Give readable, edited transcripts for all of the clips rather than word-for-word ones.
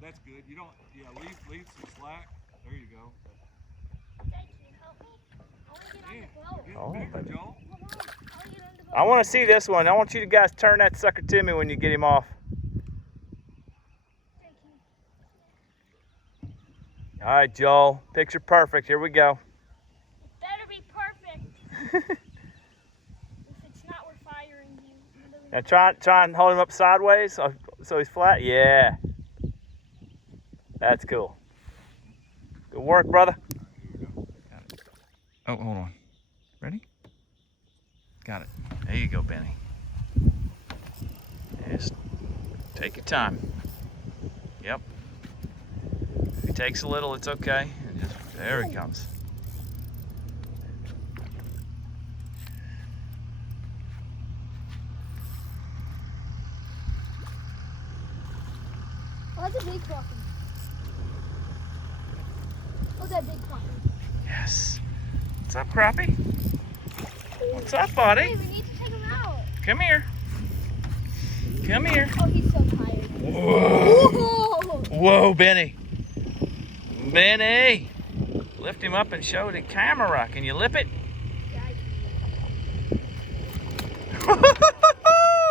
That's good. You don't, yeah, leave some slack. There you go. Dad, can you help me? I want to get on the boat. You're getting bigger, Joel. Come on, I want to get on the boat. I want to see this one. I want you guys to turn that sucker to me when you get him off. Dad, can you... All right, Joel. Picture perfect. Here we go. It better be perfect. If it's not, we're firing you. Now try and hold him up sideways so he's flat. Yeah. That's cool. Good work, brother. Oh, hold on. Ready? Got it. There you go, Benny. Just take your time. Yep. If he takes a little, it's okay. And just, there he comes. Oh, that's a big crappie. Oh, that big crappie. Yes. What's up, Crappie? What's up, buddy? Hey, we need to take him out. Come here. Come here. Oh, he's so tired. Whoa. Whoa, Benny. Benny. Lift him up and show the camera. Can you lip it?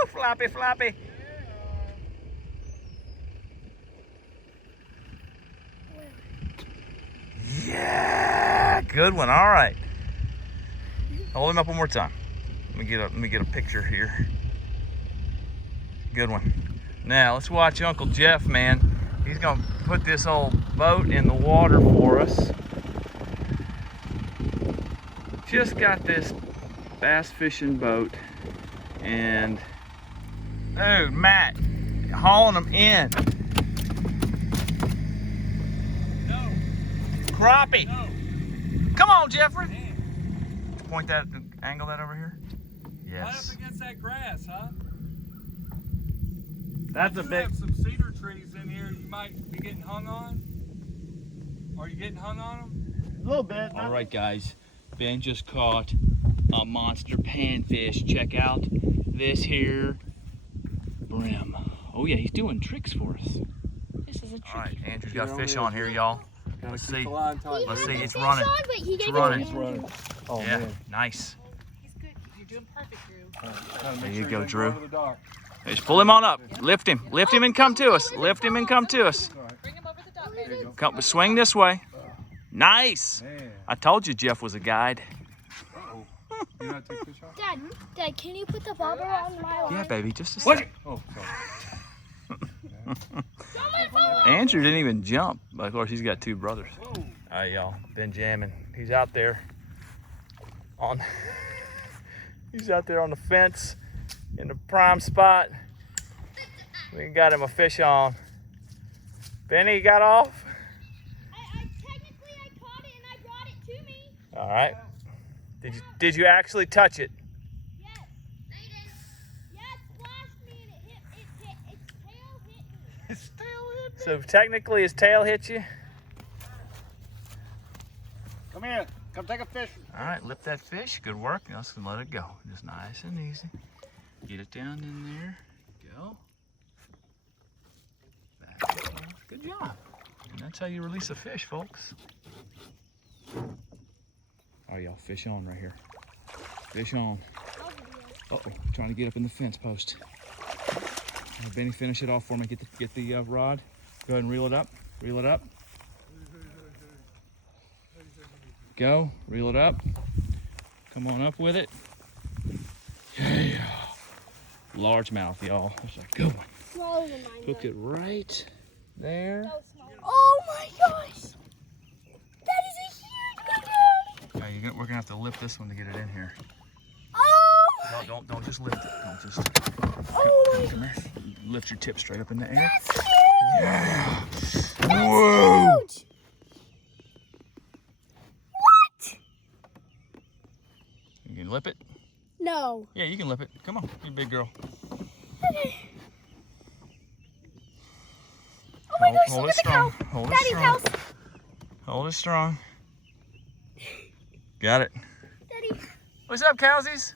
Floppy, floppy. Yeah, good one. All right. Hold him up one more time. Let me get a picture here. Good one. Now let's watch Uncle Jeff, man. He's gonna put this old boat in the water for us. Just got this bass fishing boat, and oh, Matt, hauling them in. No. Crappie. No. Come on, Jeffrey. Man. Point that, angle that over here. Right up Yes. against that grass, huh? That's You a do big. have some cedar trees in here you might be getting hung on. Are you getting hung on them? A little bit. All right, guys. Ben just caught a monster panfish. Check out this here brim. Oh yeah, he's doing tricks for us. This is a trick. All right, Andrew's got fish on here, y'all. Let's see. Let's see. It's running. It's running. Oh, Yeah, man. nice. He's good. You're doing perfect, Drew. There you go, Drew. Just pull him on up. Lift him and come to us. Lift him and come to us. Bring him over the dock, baby. Come, swing this way. Nice. I told you Jeff was a guide. You know how to take fish off? Dad, can you put the bobber on my line? Yeah, baby, just a second. Oh, sorry. Andrew didn't even jump. But of course, he's got two brothers. All right, y'all. Ben jamming. He's out there on. He's out there on the fence in the prime spot. We got him a fish on. Benny, you got off? Technically, I caught it and I brought it to me. All right. Did you actually touch it? Yes. Yeah, it splashed me and its tail hit me. His tail hit me. So technically his tail hit you? Come here. Come take a fish. All right, lip that fish. Good work. Now let's let it go. Just nice and easy. Get it down in there. Go. Back it off. Good job. And that's how you release a fish, folks. All right, y'all. Fish on right here. Fish on. Uh-oh. Trying to get up in the fence post. Benny, finish it off for me. Get the rod. Go ahead and reel it up. Reel it up. Go. Reel it up. Come on up with it. Yeah. Largemouth, y'all. That's a good one. Smaller than mine. Hook it right there. So small. Oh my gosh! That is a huge one, Dad! We're gonna have to lift this one to get it in here. Oh! Don't just lift it. Don't just. Oh my! Come here. Lift your tip straight up in the air. That's huge! Yeah. That's Whoa. huge! What? You can lip it. No. Yeah, you can lip it. Come on, you big girl. Okay. Oh my gosh, Hold look it at the strong. cow. Hold it Daddy's strong. house. Hold it strong. Got it. Daddy. What's up, cowsies?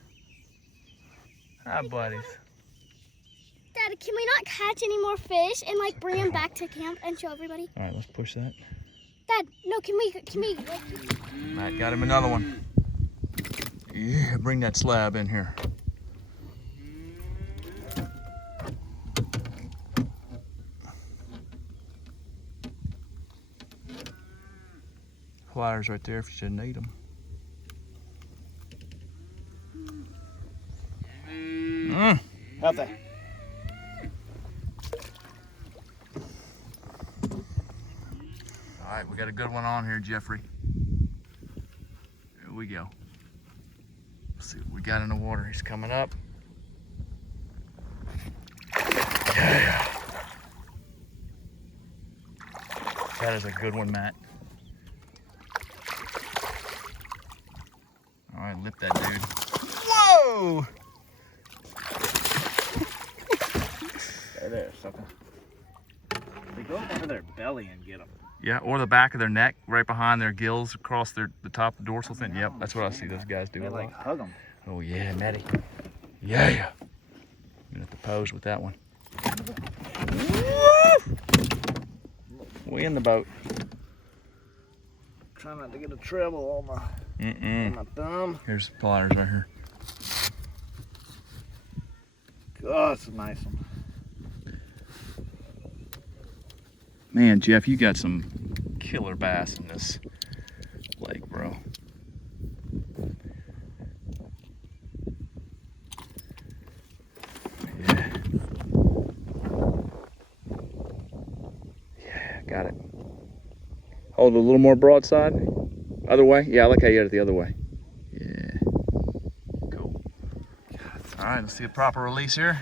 Hi, buddies. Daddy, can we not catch any more fish and like bring them back to camp and show everybody? All right, let's push that. Dad, no, can we like, Matt got him another one. Yeah, bring that slab in here. Pliers right there if you should need them. Healthy. All right, we got a good one on here, Jeffrey. Here we go. Let's see what we got in the water. He's coming up. Yeah. That is a good one, Matt. All right, lip that dude. Whoa! There, sucker. They go up under their belly and get them. Yeah, or the back of their neck, right behind their gills, across the top dorsal fin. Yep, that's what I see those guys do They a like lot. hug them. Oh yeah, Matty. Yeah. I'm gonna have to pose with that one. We in the boat. Trying not to get a treble on my thumb. Here's the pliers right here. Oh, that's a nice one. Man, Jeff, you got some killer bass in this lake, bro. Yeah. Yeah, got it. Hold it a little more broadside. Other way? Yeah, I like how you got it the other way. Yeah. Cool. All right, let's see a proper release here.